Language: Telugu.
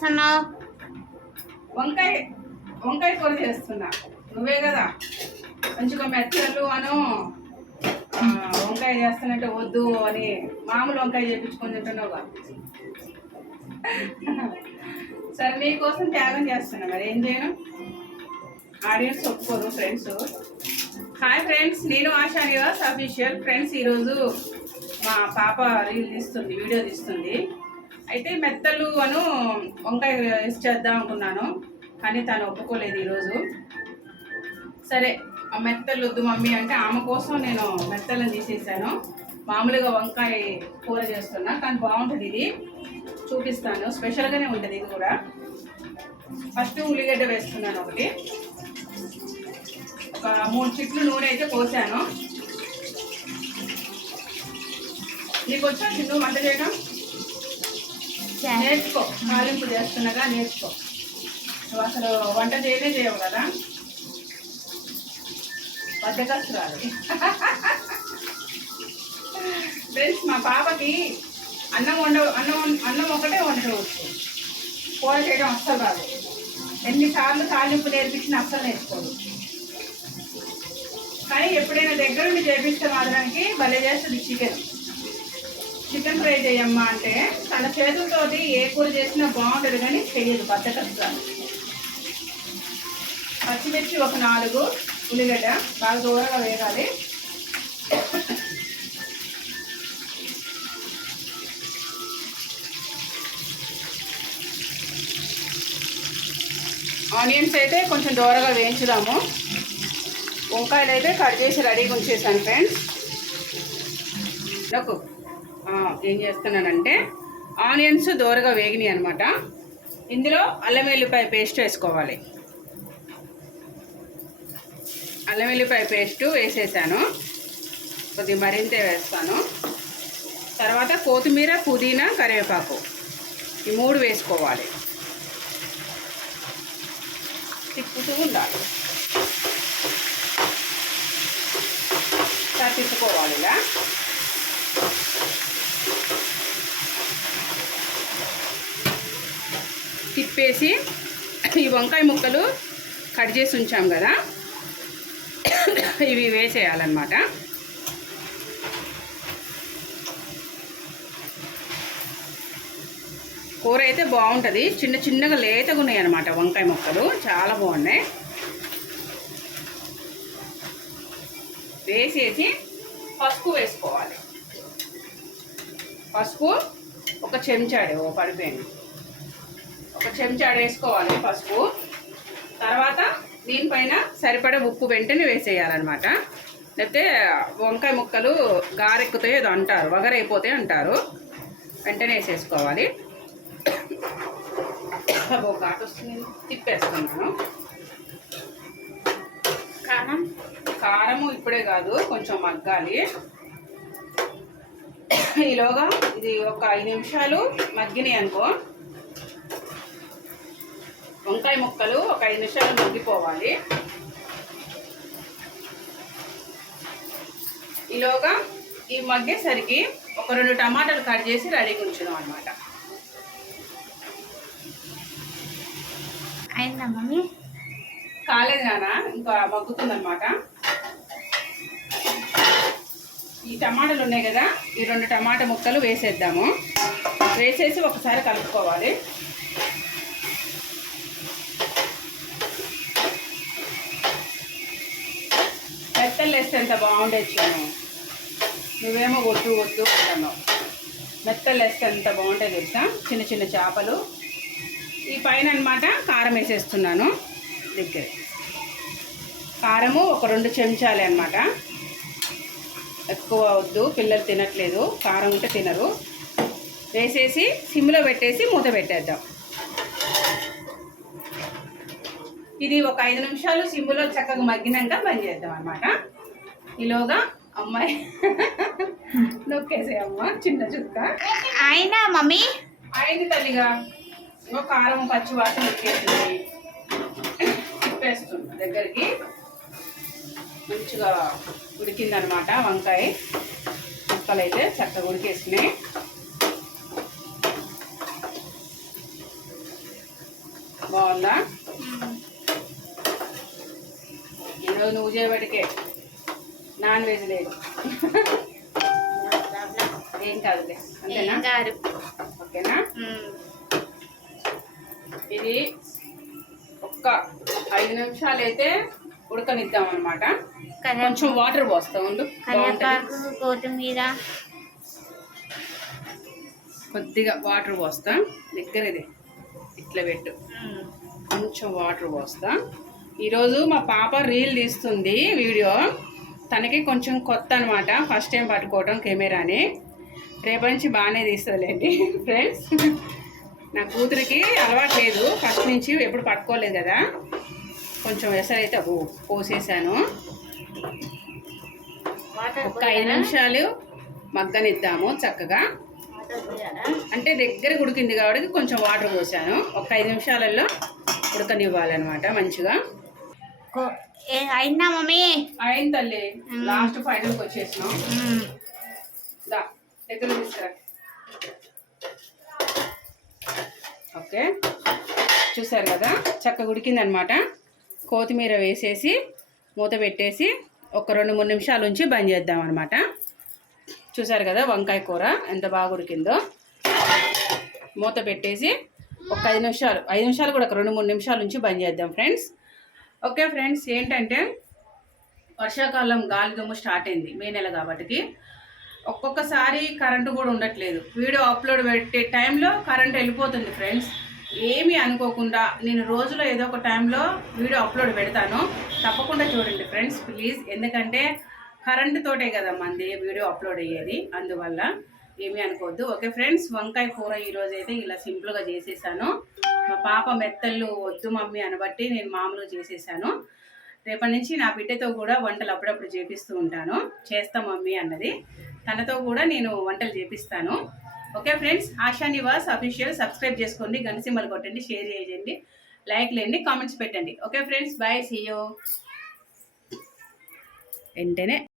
చేస్తున్నావు? వంకాయ వంకాయ కూర చేస్తున్నా. నువ్వే కదా మంచిగా మెత్తలు అను వంకాయ చేస్తానంటే వద్దు అని మామూలు వంకాయ చేయించుకొని తింటున్నావుగా. సరే నీకోసం త్యాగం చేస్తున్నా, మరి ఏం చేయను. ఆడియన్స్ ఒప్పుకోరు ఫ్రెండ్స్. హాయ్ ఫ్రెండ్స్, నేను ఆశా నివాస్ అఫీషియల్. ఫ్రెండ్స్, ఈరోజు మా పాప రీల్ తీస్తుంది, వీడియో తీస్తుంది. అయితే మెత్తలు అను వంకాయ వేసి చేద్దాం అనుకున్నాను, కానీ తను ఒప్పుకోలేదు ఈరోజు. సరే ఆ మెత్తలు వద్దు మమ్మీ అంటే ఆమె కోసం నేను మెత్తలను తీసేసాను. మామూలుగా వంకాయ కూర చేస్తున్నా, కానీ బాగుంటుంది. ఇది చూపిస్తాను, స్పెషల్గానే ఉంటుంది ఇది కూడా. ఫస్ట్ ఉల్లిగడ్డ వేస్తున్నాను, ఒకటి ఒక 3 చిట్లు నూనె అయితే పోసాను. నీకు వచ్చా చిన్ను వంట చేయడం? నేర్చుకో, తాలింపు చేస్తున్నాగా నేర్చుకో. నువ్వు అసలు వంట చేయవు కదా, బద్దకస్తురాలు. ఫ్రెండ్స్, మా పాపకి అన్నం ఒకటే వండవచ్చు, కూర చేయడం అస్సలు రాదు. ఎన్నిసార్లు తాలింపు నేర్పించిన అస్సలు నేర్చుకోదు. కానీ ఎప్పుడైనా దగ్గర నుండి చేపిస్తే మాత్రానికి భలే చేస్తుంది. చికెన్ ఫ్రై చేయమ్మా అంటే తన చేతులతోటి ఏ కూర చేసినా బాగుంటుంది, కానీ చెయ్యదు, బద్దకస్తురాలు. పచ్చిమిర్చి ఒక 4, ఉల్లిగడ్డ బాగా దూరంగా వేగాలి. ఆనియన్స్ అయితే కొంచెం దూరంగా వేయించుదాము. వంకాయలు అయితే కట్ చేసి రెడీగా ఉంచేసాను ఫ్రెండ్స్. నాకు ఏం చేస్తున్నానంటే ఆనియన్స్ దూరంగా వేగినాయి అనమాట. ఇందులో అల్లం వెల్లిపాయ పేస్ట్ వేసుకోవాలి. అల్లం వెల్లిపాయ పేస్టు వేసేసాను, కొద్దిగా మరింత వేస్తాను. తర్వాత కొత్తిమీర, పుదీనా, కరివేపాకు ఈ 3 వేసుకోవాలి. తిప్పుతూ ఉండాలి, తిప్పుకోవాలి ఇలా. తిప్పేసి ఈ వంకాయ ముక్కలు కట్ చేసి ఉంచాం కదా, ఇవి వేసేయాలన్నమాట. కూర అయితే బాగుంటుంది. చిన్నగా లేతగా ఉన్నాయి అన్నమాట వంకాయ ముక్కలు, చాలా బాగున్నాయి. వేసేసి పసుపు వేసుకోవాలి. పసుపు ఒక చెంచాడు పడిపోయింది, ఒక చెంచాడు వేసుకోవాలి పసుపు. తర్వాత దీనిపైన సరిపడే ఉప్పు వెంటనే వేసేయాలన్నమాట. లేకపోతే వంకాయ ముక్కలు గారెక్కుతాయి ఏదో అంటారు, వగరైపోతాయి అంటారు. వెంటనే వేసేసుకోవాలి. ఒక ఘాటు వస్తుంది, తిప్పేస్తున్నాను. కారము ఇప్పుడే కాదు, కొంచెం మగ్గాలి. ఈలోగా ఇది ఒక 5 నిమిషాలు మగ్గినాయి అనుకో, వంకాయ ముక్కలు ఒక 5 నిమిషాలు మగ్గిపోవాలి. ఈలోగా ఈ మగ్గేసరికి ఒక 2 టమాటాలు కట్ చేసి రెడీగా ఉంచుదాం అనమాట. అయిందా మమ్మీ? కాలేదు నాన్న, ఇంకా మగ్గుతుందన్నమాట. ఈ టమాటాలు ఉన్నాయి కదా, ఈ 2 టమాటా ముక్కలు వేసేద్దాము. వేసేసి ఒకసారి కలుపుకోవాలి. మెత్తలు వేస్తే ఎంత బాగుండేది చూను, నువ్వేమో వద్దు అంటున్నావు. మెత్తలు వేస్తే ఎంత బాగుంటాయి తెలుసా, చిన్న చేపలు. ఈ పైన అనమాట కారం వేసేస్తున్నాను. దగ్గర కారము ఒక 2 చెంచాలే అనమాట, ఎక్కువ వద్దు, పిల్లలు తినట్లేదు, కారం ఉంటే తినరు. వేసేసి సిమ్లో పెట్టేసి మూత పెట్టేద్దాం. ఇది ఒక 5 నిమిషాలు సిమ్లో చక్కగా మగ్గినాక బంద్ చేద్దాం అనమాట. ఈలోగా అమ్మాయి నొక్కేసే అమ్మ, చిన్న చుక్క అయినా మమ్మీ అయింది తల్లిగా. కారం పచ్చి వాసన వచ్చేసింది, తిప్పేస్తుంది దగ్గరికి. మంచిగా ఉడికిందనమాట వంకాయ ముక్కలు అయితే చక్కగా ఉడికేసినాయి. బాగుందా? ఈరోజు నువ్వు చేయబడికే నాన్ వెజ్ లేదు. ఏం కాదులే, అంతేనా? కాదు. ఓకేనా? ఇది ఒక్క 5 నిమిషాలు అయితే ఉడకనిద్దాం అనమాట. కొంచెం వాటర్ పోస్తా ఉండు. కరివేపాకు, కొత్తిమీర, కొద్దిగా వాటర్ పోస్తా. దగ్గర ఇది ఇట్లా పెట్టు. కొంచెం వాటర్ పోస్తా. ఈరోజు మా పాప రీల్ తీస్తుంది, వీడియో. తనకి కొంచెం కొత్త అనమాట, ఫస్ట్ టైం పట్టుకోవటం కెమెరాని. రేపటి నుంచి బాగానే తీస్తుందిలేండి ఫ్రెండ్స్. నా కూతురికి అలవాటు లేదు, ఫస్ట్ నుంచి ఎప్పుడు పట్టుకోలేదు కదా. కొంచెం ఎసరైతే పోసేసాను. ఒక 5 నిమిషాలు మగ్గనిద్దాము చక్కగా. అంటే దగ్గర ఉడికింది కాబట్టి కొంచెం వాటర్ పోసాను. ఒక 5 నిమిషాలలో ఉడకనివ్వాలన్నమాట మంచిగా. అయిందా మమ్మీ? అయింది తల్లి. లాస్ట్ ఫైనల్కి వచ్చేసినాం. దగ్గర తీసుకురా. ఓకే, చూసారు కదా చక్కగా ఉడికిందనమాట. కొత్తిమీర వేసేసి మూత పెట్టేసి ఒక 2-3 నిమిషాల నుంచి బంద్ చేద్దాం అనమాట. చూసారు కదా వంకాయ కూర ఎంత బాగా ఉడికిందో. మూత పెట్టేసి ఒక 5 నిమిషాలు కూడా ఒక 2-3 నిమిషాల నుంచి బంద్ చేద్దాం ఫ్రెండ్స్. ఓకే ఫ్రెండ్స్, ఏంటంటే వర్షాకాలం గాలి దుమ్ము స్టార్ట్ అయింది, మే నెల కాబట్టి. ఒక్కొక్కసారి కరెంటు కూడా ఉండట్లేదు. వీడియో అప్లోడ్ పెట్టే టైంలో కరెంట్ వెళ్ళిపోతుంది ఫ్రెండ్స్. ఏమీ అనుకోకుండా నేను రోజులో ఏదో ఒక టైంలో వీడియో అప్లోడ్ పెడతాను, తప్పకుండా చూడండి ఫ్రెండ్స్ ప్లీజ్. ఎందుకంటే కరెంటు తోటే కదా మంది వీడియో అప్లోడ్ అయ్యేది, అందువల్ల ఏమీ అనుకోవద్దు. ఓకే ఫ్రెండ్స్, వంకాయ కూర ఈరోజు అయితే ఇలా సింపుల్గా చేసేసాను. మా పాప మెత్తళ్ళు వద్దు మమ్మీ అనబట్టి నేను మామూలుగా చేసేసాను. రేపటి నుంచి నా బిడ్డతో కూడా వంటలు అప్పుడప్పుడు చేపిస్తూ ఉంటాను. చేస్తా మమ్మీ అన్నది, తనతో కూడా నేను వంటలు చేపిస్తాను. Okay friends, ASHA Nivas official subscribe చేసుకోండి, గంట సింబల్ కొట్టండి, షేర్ చేయండి, లైక్ లేండి, కామెంట్స్ పెట్టండి. Okay friends, bye, see you. వెంటనే